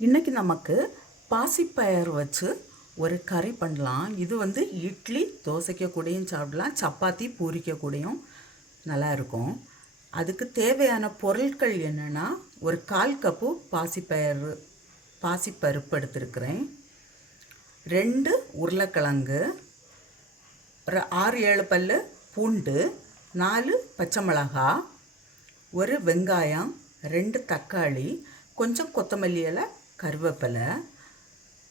இன்றைக்கி நமக்கு பாசிப்பயறு வச்சு ஒரு கறி பண்ணலாம். இது வந்து இட்லி தோசைக்க கூடயும் சாப்பிடலாம், சப்பாத்தி பூரிக்க கூடயும் நல்லா இருக்கும். அதுக்கு தேவையான பொருட்கள் என்னென்னா, ஒரு 1/4 கப்பு பாசிப்பருப்பு எடுத்துருக்கிறேன், 2 உருளைக்கிழங்கு, ஒரு 6-7 பல் பூண்டு, 4 பச்சை மிளகா, ஒரு வெங்காயம், 2 தக்காளி, கொஞ்சம் கொத்தமல்லி இலை, கருவேப்பிலை,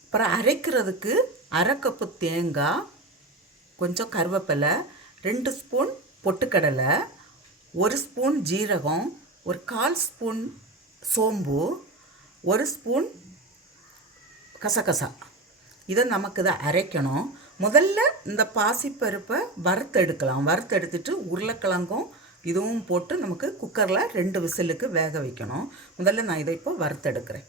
அப்புறம் அரைக்கிறதுக்கு 1/2 கப்பு தேங்காய், கொஞ்சம் கருவேப்பிலை, 2 ஸ்பூன் பொட்டுக்கடலை, 1 ஸ்பூன் ஜீரகம், ஒரு 1/4 ஸ்பூன் சோம்பு, 1 ஸ்பூன் கசகசா. இதை நமக்கு இதை அரைக்கணும். முதல்ல இந்த பாசிப்பருப்பை வறுத்தெடுக்கலாம். வறுத்தெடுத்துட்டு உருளைக்கிழங்கும் இதுவும் போட்டு நமக்கு குக்கரில் 2 விசிலுக்கு வேக வைக்கணும். முதல்ல நான் இதை இப்போ வறுத்தெடுக்கிறேன்.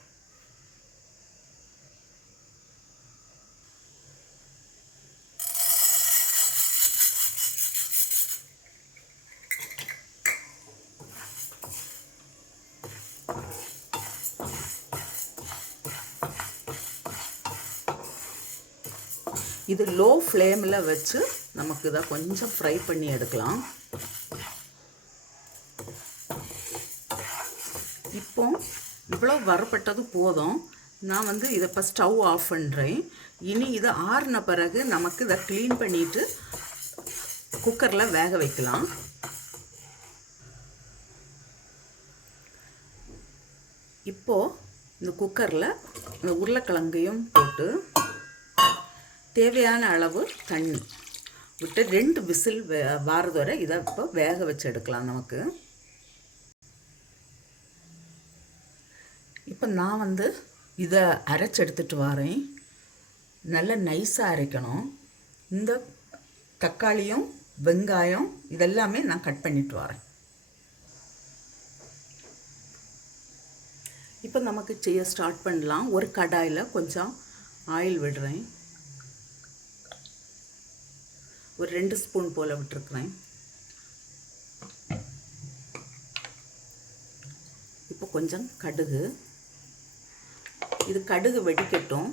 இது லோ ஃப்ளேமில் வச்சு நமக்கு இதை கொஞ்சம் ஃப்ரை பண்ணி எடுக்கலாம். இப்போ இவ்வளோ வறுபட்டது போதும். நான் வந்து இதை இப்போ ஸ்டவ் ஆஃப் பண்ணுறேன். இனி இதை ஆறின பிறகு நமக்கு இதை க்ளீன் பண்ணிவிட்டு குக்கரில் வேக வைக்கலாம். இப்போது இந்த குக்கரில் இந்த உருளைக்கிழங்கையும் போட்டு தேவையான அளவு தண்ணி விட்டு 2 விசில் வாரது வரை இதை இப்போ வேக வச்சு எடுக்கலாம். நமக்கு இப்போ நான் வந்து இதை அரைச்சி எடுத்துகிட்டு வரேன். நல்ல நைஸாக அரைக்கணும். இந்த தக்காளியும் வெங்காயம் இதெல்லாமே நான் கட் பண்ணிட்டு வரேன். இப்போ நமக்கு செய்ய ஸ்டார்ட் பண்ணலாம். ஒரு கடாயில் கொஞ்சம் ஆயில் விடுறேன். ஒரு 2 ஸ்பூன் போல் விட்டுருக்குறேன். இப்போ கொஞ்சம் கடுகு. இது கடுகு வெடிக்கட்டும்.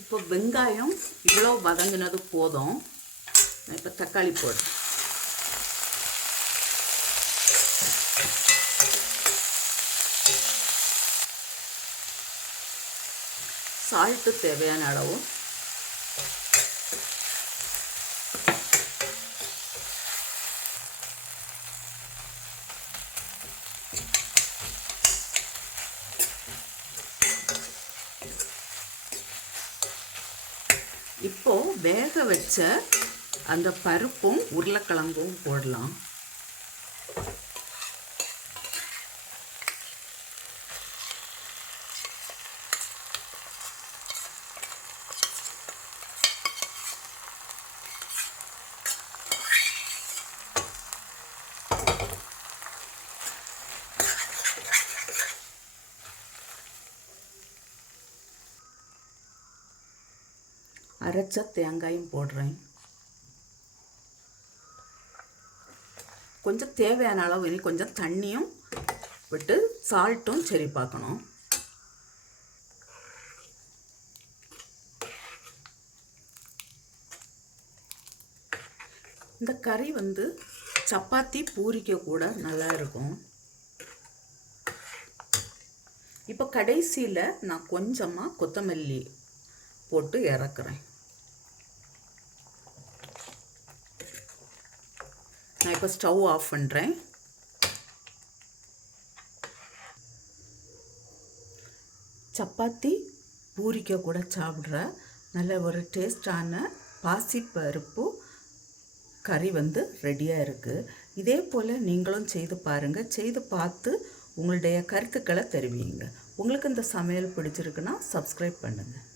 இப்போ வெங்காயம் இவ்வளோ வதங்கினது போதும். இப்போ தக்காளி போடுறேன். சால்ட்டு தேவையான அளவு, இப்போ வேக வச்ச அந்த பருப்பும் உருளைக்கிழங்கும் போடலாம். அரைச்ச தேங்காயும் போடுறேன். கொஞ்சம் தேவையான அளவு இனி கொஞ்சம் தண்ணியும் விட்டு சால்ட்டும் சரி பார்க்கணும். இந்த கறி வந்து சப்பாத்தி பூரிக்க கூட நல்லா இருக்கும். இப்போ கடைசியில் நான் கொஞ்சமாக கொத்தமல்லி போட்டு இறக்குறேன். நான் இப்போ ஸ்டவ் ஆஃப் பண்ணுறேன். சப்பாத்தி பூரிக்க கூட சாப்பிட்ற நல்ல ஒரு டேஸ்டான பாசிப்பருப்பு கறி வந்து ரெடியாக இருக்குது. இதே போல் நீங்களும் செய்து பாருங்கள். செய்து பார்த்து உங்களுடைய கருத்துக்களை தெரிவிங்க. உங்களுக்கு இந்த சமையல் பிடிச்சிருக்குன்னா சப்ஸ்கிரைப் பண்ணுங்கள்.